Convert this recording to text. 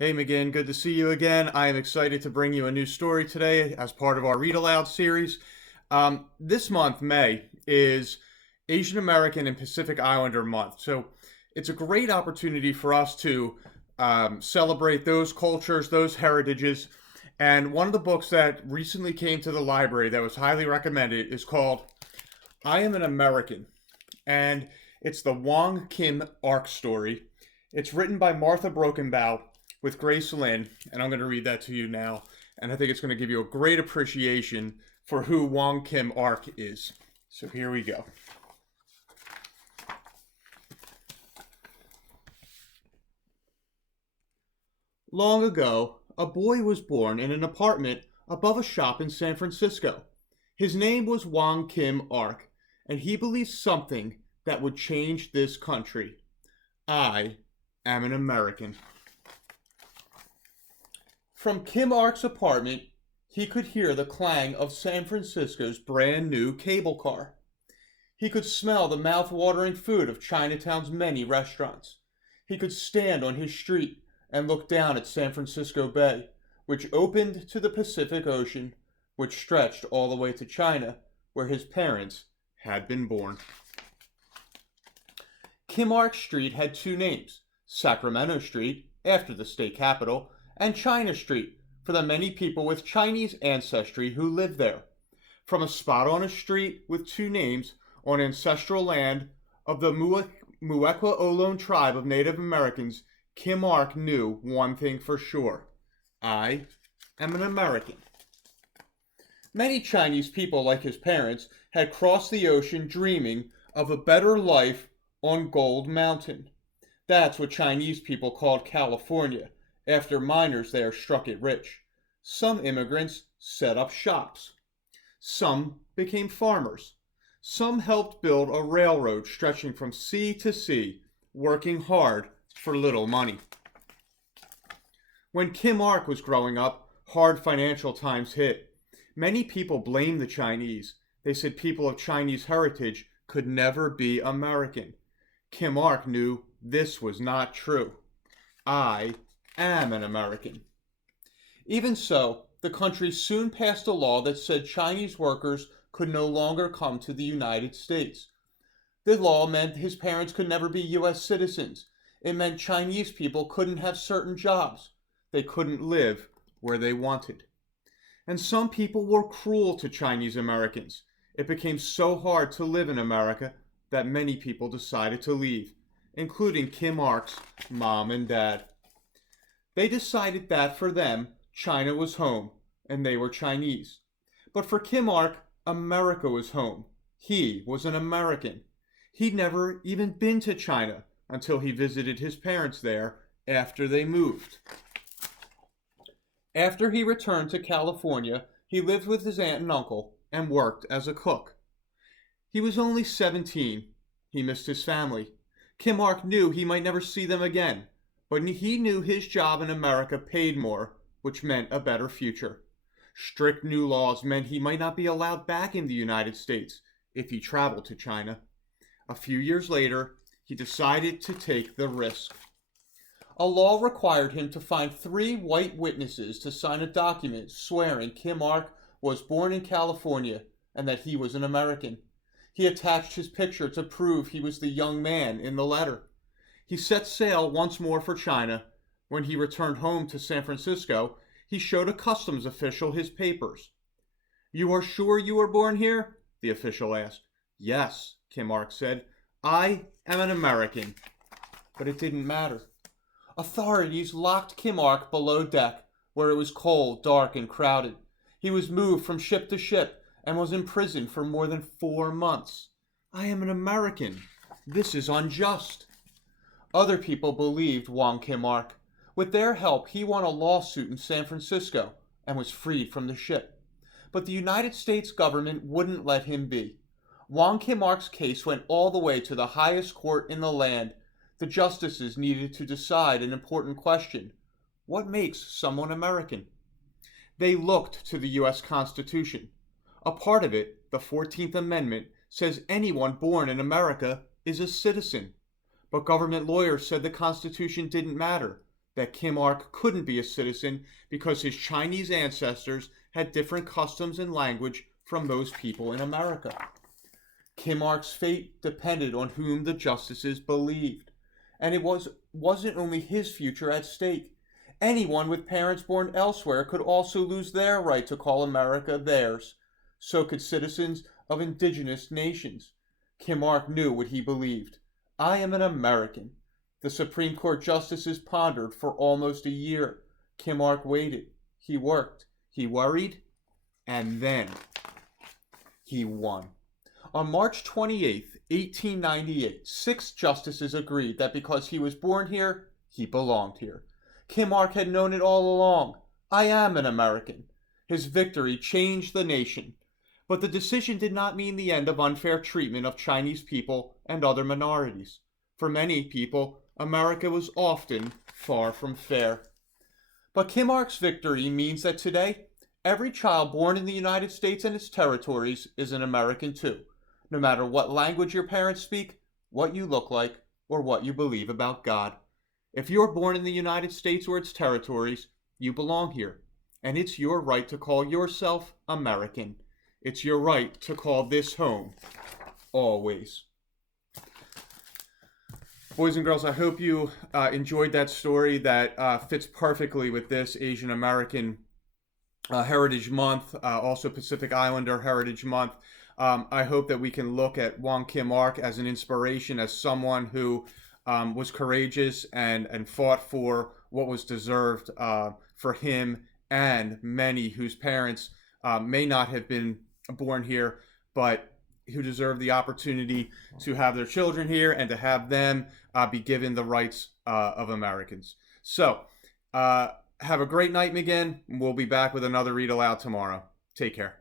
Hey McGinn, good to see you again. I am excited to bring you a new story today as part of our Read Aloud series. This month, May, is Asian American and Pacific Islander Month. So it's a great opportunity for us to celebrate those cultures, those heritages. And one of the books that recently came to the library that was highly recommended is called I Am an American. And it's the Wong Kim arc story. It's written by Martha Brokenbow with Grace Lynn, and I'm going to read that to you now. And I think it's going to give you a great appreciation for who Wong Kim Ark is. So here we go. Long ago, a boy was born in an apartment above a shop in San Francisco. His name was Wong Kim Ark, and he believed something that would change this country. I am an American. From Kim Ark's apartment, he could hear the clang of San Francisco's brand new cable car. He could smell the mouth-watering food of Chinatown's many restaurants. He could stand on his street and look down at San Francisco Bay, which opened to the Pacific Ocean, which stretched all the way to China, where his parents had been born. Kim Ark Street had two names: Sacramento Street, after the state capital, and China Street, for the many people with Chinese ancestry who lived there. From a spot on a street with two names on ancestral land of the Muequa-Ohlone tribe of Native Americans, Kim Ark knew one thing for sure: I am an American. Many Chinese people, like his parents, had crossed the ocean dreaming of a better life on Gold Mountain. That's what Chinese people called California, after miners there struck it rich. Some immigrants set up shops. Some became farmers. Some helped build a railroad stretching from sea to sea, working hard for little money. When Kim Ark was growing up, hard financial times hit. Many people blamed the Chinese. They said people of Chinese heritage could never be American. Kim Ark knew this was not true. I am an American. Even so, the country soon passed a law that said Chinese workers could no longer come to the United States. The law meant his parents could never be U.S. citizens. It meant Chinese people couldn't have certain jobs. They couldn't live where they wanted. And some people were cruel to Chinese Americans. It became so hard to live in America that many people decided to leave, including Kim Ark's mom and dad. They decided that for them, China was home, and they were Chinese. But for Kim Ark, America was home. He was an American. He'd never even been to China until he visited his parents there after they moved. After he returned to California, he lived with his aunt and uncle and worked as a cook. He was only 17. He missed his family. Kim Ark knew he might never see them again, but he knew his job in America paid more, which meant a better future. Strict new laws meant he might not be allowed back in the United States if he traveled to China. A few years later, he decided to take the risk. A law required him to find 3 white witnesses to sign a document swearing Kim Ark was born in California and that he was an American. He attached his picture to prove he was the young man in the letter. He set sail once more for China. When he returned home to San Francisco, he showed a customs official his papers. "You are sure you were born here?" the official asked. "Yes," Kim Ark said. "I am an American." But it didn't matter. Authorities locked Kim Ark below deck, where it was cold, dark, and crowded. He was moved from ship to ship and was imprisoned for more than 4 months. I am an American. This is unjust. Other people believed Wong Kim Ark. With their help, he won a lawsuit in San Francisco and was freed from the ship. But the United States government wouldn't let him be. Wong Kim Ark's case went all the way to the highest court in the land. The justices needed to decide an important question: what makes someone American? They looked to the U.S. Constitution. A part of it, the 14th Amendment, says anyone born in America is a citizen. But government lawyers said the Constitution didn't matter. that Kim Ark couldn't be a citizen because his Chinese ancestors had different customs and language from those people in America. Kim Ark's fate depended on whom the justices believed, and wasn't only his future at stake. Anyone with parents born elsewhere could also lose their right to call America theirs. So could citizens of indigenous nations. Kim Ark knew what he believed. I am an American. The Supreme Court justices pondered for almost a year. Kim Ark waited. He worked. He worried. And then he won. On March 28th, 1898, 6 justices agreed that because he was born here, he belonged here. Kim Ark had known it all along. I am an American. His victory changed the nation. But the decision did not mean the end of unfair treatment of Chinese people and other minorities. For many people, America was often far from fair. But Kim Ark's victory means that today, every child born in the United States and its territories is an American too, no matter what language your parents speak, what you look like, or what you believe about God. If you're born in the United States or its territories, you belong here, and it's your right to call yourself American. It's your right to call this home, always. Boys and girls, I hope you enjoyed that story that fits perfectly with this Asian American Heritage Month, also Pacific Islander Heritage Month. I hope that we can look at Wong Kim Ark as an inspiration, as someone who was courageous and fought for what was deserved for him and many whose parents may not have been born here, but who deserve the opportunity to have their children here and to have them be given the rights of Americans. So, have a great night, McGinn. We'll be back with another read aloud tomorrow. Take care.